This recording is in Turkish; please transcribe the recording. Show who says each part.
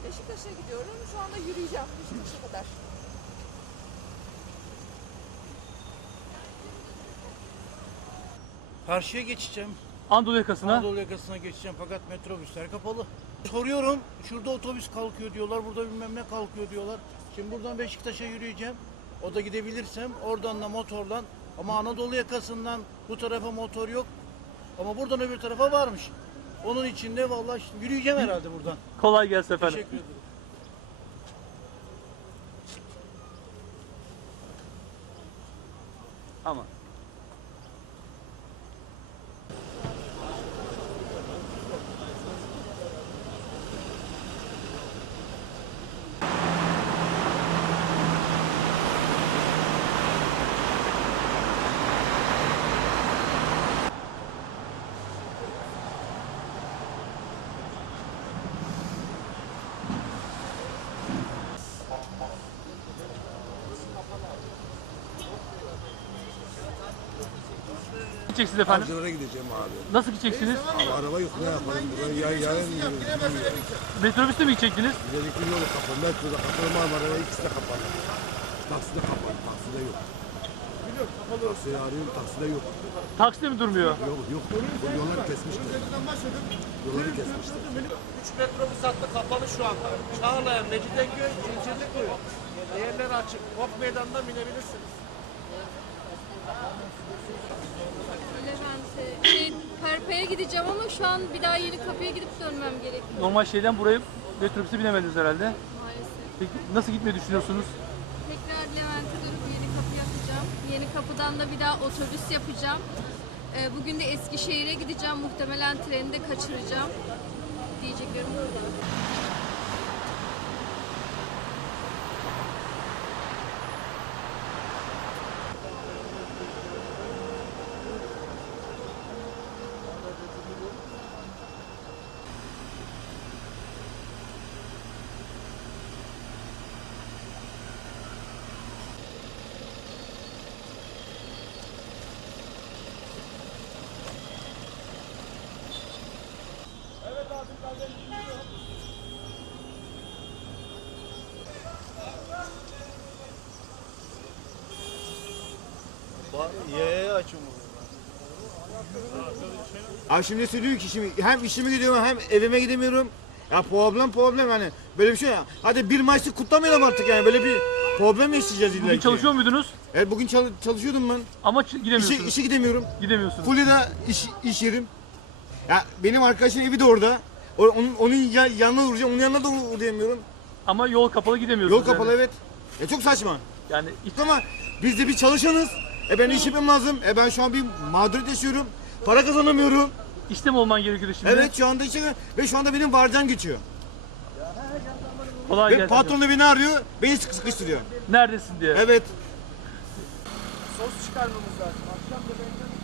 Speaker 1: Beşiktaş'a gidiyorum. Şu anda yürüyeceğim Beşiktaş'a kadar.
Speaker 2: Karşıya geçeceğim.
Speaker 3: Anadolu yakasına.
Speaker 2: Anadolu yakasına geçeceğim fakat metrobüsler kapalı. Soruyorum, şurada otobüs kalkıyor diyorlar, burada bilmem ne kalkıyor diyorlar. Şimdi buradan Beşiktaş'a yürüyeceğim. O da gidebilirsem oradan da motorla, ama Anadolu yakasından bu tarafa motor yok. Ama buradan öbür tarafa varmış. Onun için de vallahi işte yürüyeceğim herhalde buradan.
Speaker 3: Kolay gelsin efendim.
Speaker 2: Teşekkür ederim.
Speaker 3: Ama. Gideceksiniz efendim.
Speaker 4: Avcılara gideceğim abi.
Speaker 3: Nasıl gideceksiniz?
Speaker 4: Abi araba yok, ne yapalım? Buradan yarın
Speaker 3: Metrobüste mi gidecektiniz?
Speaker 4: Özellikle yolu kapalı. Metroda kapalı, Marmara'da ikisi de kapalı. Takside kapalı, takside yok. Taksiyi arıyorum, takside yok.
Speaker 3: Takside mi durmuyor?
Speaker 4: Yok. Bu yolları kesmişler. Yolları kesmişler.
Speaker 5: 3 metrobüs hattı kapalı şu anda. Çağlayan, Mecidiyeköy, Zincirlikuyu. Diğerleri açık. Ok meydanından binebilirsiniz.
Speaker 6: Levent'e, Perpa'ya gideceğim ama şu an bir daha yeni kapıya gidip dönmem gerekiyor
Speaker 3: Normal şeyden buraya metrobüse binemediniz herhalde.
Speaker 6: maalesef.
Speaker 3: Peki nasıl gitmeyi düşünüyorsunuz?
Speaker 6: Tekrar Levent'e dönüp yeni kapı yapacağım. Yeni kapıdan da bir daha otobüs yapacağım. Bugün de Eskişehir'e gideceğim. Muhtemelen treni de kaçıracağım. Diyeceklerim burada.
Speaker 2: Yaya açım
Speaker 7: Abi şimdi söylüyor ki şimdi hem işime gidiyorum hem evime gidemiyorum. Ya problem yani böyle bir şey ya. Hadi 1 Mayıs'ı kutlamayalım artık yani böyle bir problem yaşayacağız illa
Speaker 3: Bugün
Speaker 7: ki.
Speaker 3: çalışıyor muydunuz?
Speaker 7: Evet bugün çalışıyordum ben.
Speaker 3: Ama gidemiyorsunuz.
Speaker 7: İşe gidemiyorum.
Speaker 3: Gidemiyorsunuz.
Speaker 7: Fulya'da iş yerim. Ya benim arkadaşın evi de orada. Onun yanına uğrayacağım. Onun yanına da uğrayamıyorum.
Speaker 3: Ama yol kapalı gidemiyorsunuz.
Speaker 7: Yol kapalı
Speaker 3: yani.
Speaker 7: evet. Ya çok saçma.
Speaker 3: Yani
Speaker 7: Ama biz de bir çalışanız. Ben iş yapmam lazım. Ben şu an bir mağduriyet yaşıyorum. Para kazanamıyorum.
Speaker 3: işte mi olman gerekiyordu şimdi?
Speaker 7: Evet şu anda işe ve şu anda benim varcan geçiyor.
Speaker 3: Kolay
Speaker 7: Ve
Speaker 3: gelsin.
Speaker 7: patron da beni arıyor. Beni sıkıştırıyor.
Speaker 3: Neredesin diye.
Speaker 7: Evet.
Speaker 5: Sos çıkarmamız lazım. Akşam yemeğinden